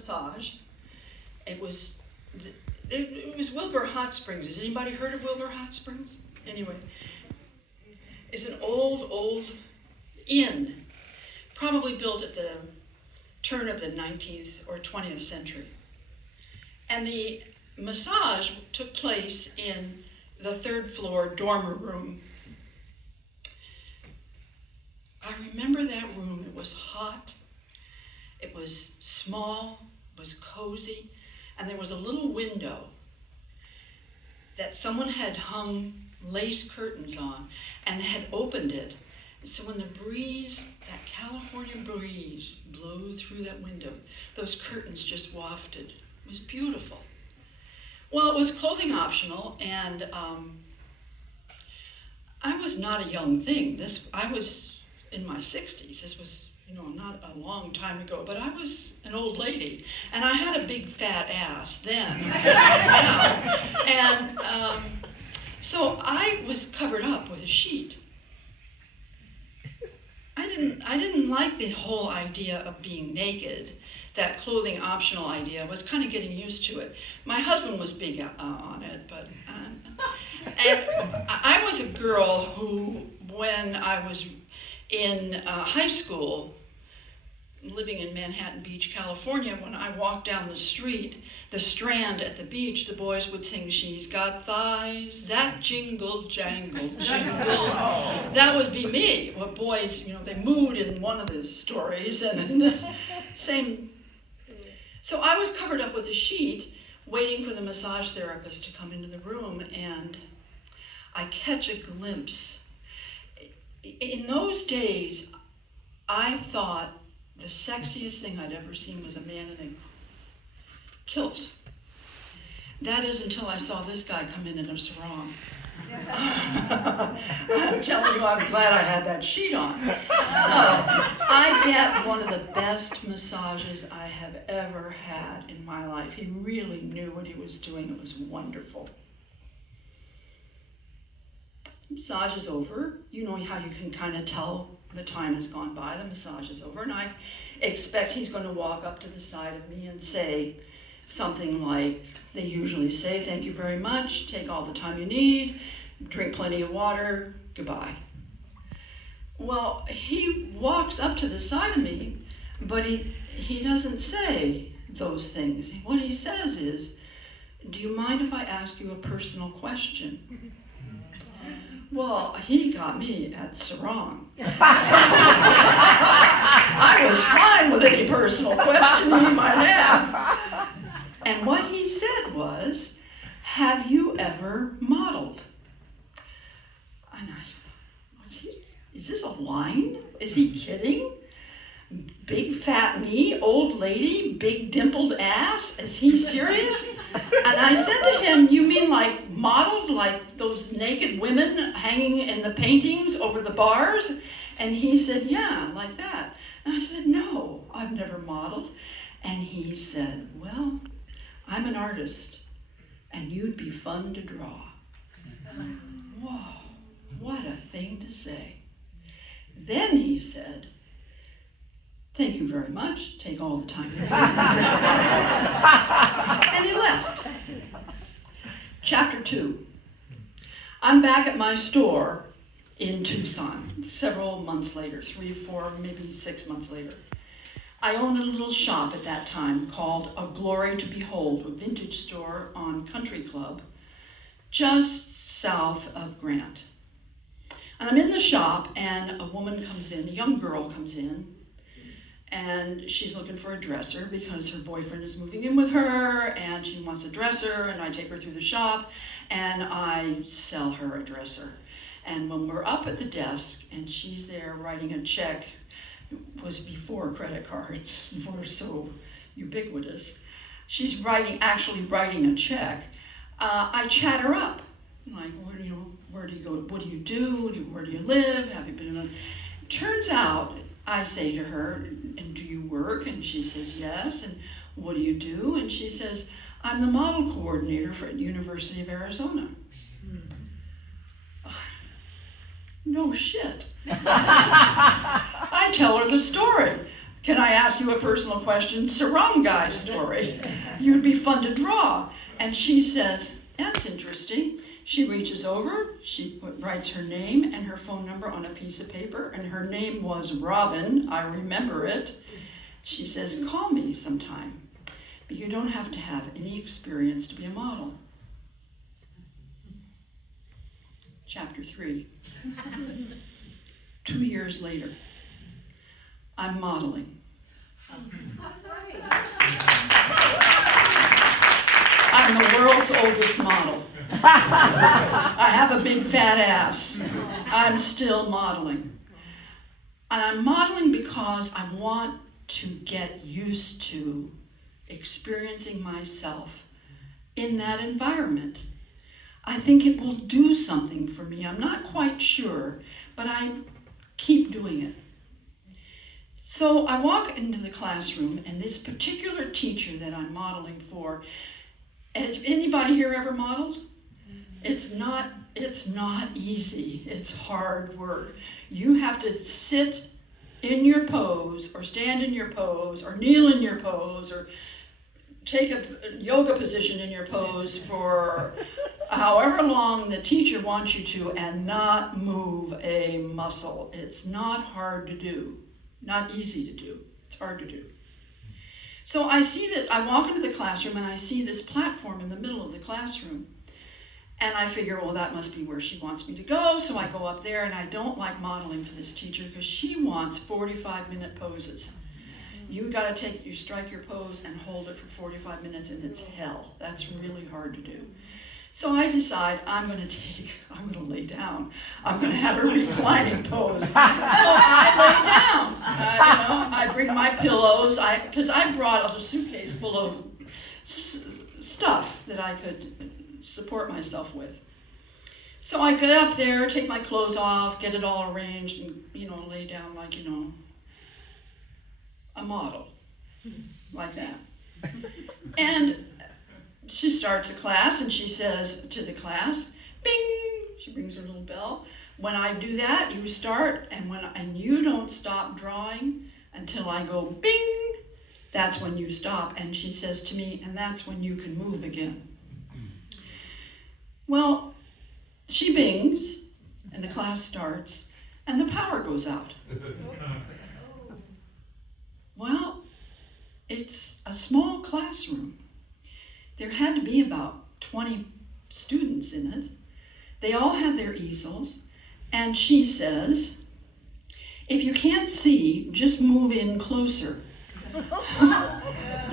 massage. It was Wilbur Hot Springs. Has anybody heard of Wilbur Hot Springs? Anyway, it's an old inn, probably built at the turn of the 19th or 20th century. And the massage took place in the third floor dormer room. I remember that room. It was hot, it was small, it was cozy, and there was a little window that someone had hung lace curtains on and had opened it. And so when the breeze, that California breeze, blew through that window, those curtains just wafted. It was beautiful. Well, it was clothing optional, and I was not a young thing. I was in my 60s. This was, not a long time ago, but I was an old lady, and I had a big fat ass then, now, and so I was covered up with a sheet. I didn't like the whole idea of being naked. That clothing optional idea. Was kind of getting used to it. My husband was big on it, but and I was a girl who, when I was in high school, living in Manhattan Beach, California, when I walked down the street, the Strand at the beach, the boys would sing, "She's got thighs that jingle, jangle, jingle." That would be me. What boys, they mooed in one of the stories, and in this same. So I was covered up with a sheet, waiting for the massage therapist to come into the room, and I catch a glimpse. In those days, I thought the sexiest thing I'd ever seen was a man in a kilt. That is until I saw this guy come in a sarong. I'm telling you, I'm glad I had that sheet on. So I get one of the best massages I have ever had in my life. He really knew what he was doing. It was wonderful. Massage is over. You know how you can kind of tell the time has gone by. The massage is over, and I expect he's going to walk up to the side of me and say something like they usually say, "Thank you very much, take all the time you need, drink plenty of water, goodbye." Well, he walks up to the side of me, but he doesn't say those things. What he says is, "Do you mind if I ask you a personal question?" Well, he got me at the sarong. So I was fine with any personal question he might have. And what he said was, "Have you ever modeled?" And is this a line? Is he kidding? Big fat me, old lady, big dimpled ass? Is he serious? And I said to him, "You mean like modeled, like those naked women hanging in the paintings over the bars?" And he said, "Yeah, like that." And I said, "No, I've never modeled." And he said, "Well, I'm an artist, and you'd be fun to draw." Whoa, what a thing to say. Then he said, "Thank you very much. Take all the time you need." And he left. Chapter 2. I'm back at my store in Tucson several months later, 3, 4, maybe 6 months later. I owned a little shop at that time called A Glory to Behold, a vintage store on Country Club, just south of Grant. And I'm in the shop, and a woman comes in, a young girl comes in, and she's looking for a dresser because her boyfriend is moving in with her, and she wants a dresser, and I take her through the shop, and I sell her a dresser. And when we're up at the desk, and she's there writing a check, it was before credit cards were so ubiquitous, she's actually writing a check. I chat her up, like, where do you go? What do you do? Where do you live? Have you been in a... Turns out, I say to her, "And do you work?" And she says, "Yes." "And what do you do?" And she says, "I'm the model coordinator for University of Arizona." No shit. I tell her the story. Can I ask you a personal question? Sarong guy story. You'd be fun to draw. And she says, that's interesting. She reaches over, she writes her name and her phone number on a piece of paper, and her name was Robin. I remember it. She says, call me sometime, but you don't have to have any experience to be a model. Chapter 3. 2 years later, I'm modeling. I'm the world's oldest model. I have a big fat ass. I'm still modeling. And I'm modeling because I want to get used to experiencing myself in that environment. I think it will do something for me. I'm not quite sure, but I keep doing it. So I walk into the classroom, and this particular teacher that I'm modeling for, has anybody here ever modeled? It's not easy. It's hard work. You have to sit in your pose, or stand in your pose, or kneel in your pose, or take a yoga position in your pose for however long the teacher wants you to, and not move a muscle. It's not hard to do, not easy to do. It's hard to do. So I see this, I walk into the classroom and I see this platform in the middle of the classroom. And I figure, well, that must be where she wants me to go. So I go up there, and I don't like modeling for this teacher because she wants 45-minute poses. You strike your pose and hold it for 45 minutes, and it's hell. That's really hard to do. So I decide I'm going to lay down. I'm going to have a reclining pose. So I lay down. I bring my pillows, because I brought a suitcase full of stuff that I could support myself with. So I get up there, take my clothes off, get it all arranged, and, lay down like, a model, like that. And she starts the class, and she says to the class, bing, she rings her little bell. When I do that, you start, and you don't stop drawing until I go bing, that's when you stop. And she says to me, and that's when you can move again. Well, she bings, and the class starts, and the power goes out. Well, it's a small classroom. There had to be about 20 students in it. They all had their easels, and she says, if you can't see, just move in closer. And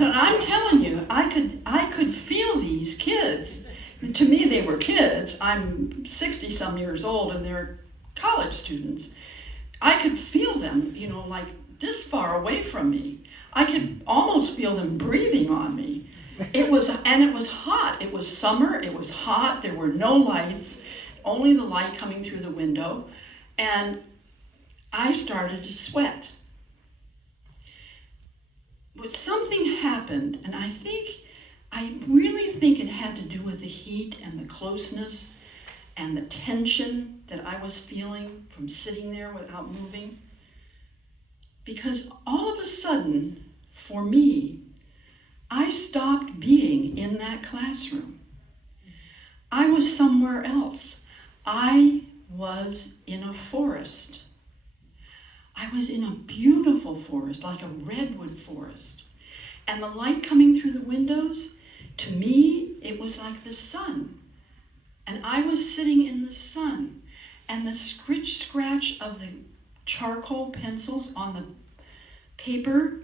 I'm telling you, I could feel these kids. To me, they were kids. I'm 60-some years old, and they're college students. I could feel them, like this far away from me. I could almost feel them breathing on me. It was hot. It was summer. It was hot. There were no lights, only the light coming through the window. And I started to sweat. But something happened, and I really think it had to do with the heat and the closeness and the tension that I was feeling from sitting there without moving. Because all of a sudden, for me, I stopped being in that classroom. I was somewhere else. I was in a forest. I was in a beautiful forest, like a redwood forest. And the light coming through the windows, to me, it was like the sun. And I was sitting in the sun. And the scratch of the charcoal pencils on the paper,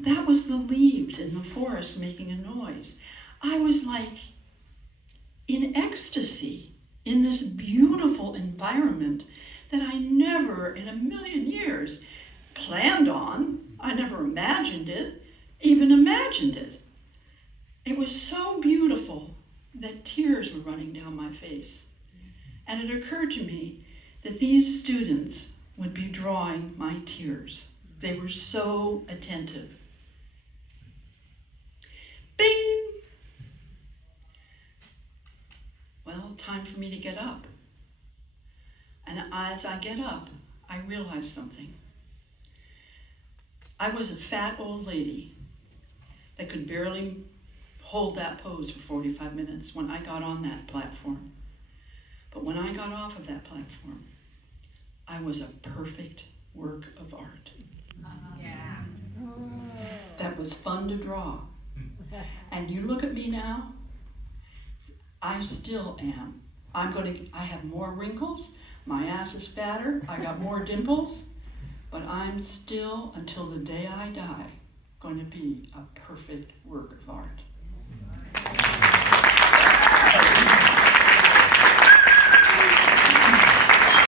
that was the leaves in the forest making a noise. I was like in ecstasy in this beautiful environment that I never in a million years planned on. I never imagined it. It was so beautiful that tears were running down my face. And it occurred to me that these students would be drawing my tears. They were so attentive. Bing! Well, time for me to get up. And as I get up, I realize something. I was a fat old lady that could barely hold that pose for 45 minutes when I got on that platform. But when I got off of that platform, I was a perfect work of art. Yeah. That was fun to draw. And you look at me now, I still am. I have more wrinkles, my ass is fatter, I got more dimples, but I'm still, until the day I die, going to be a perfect work of art.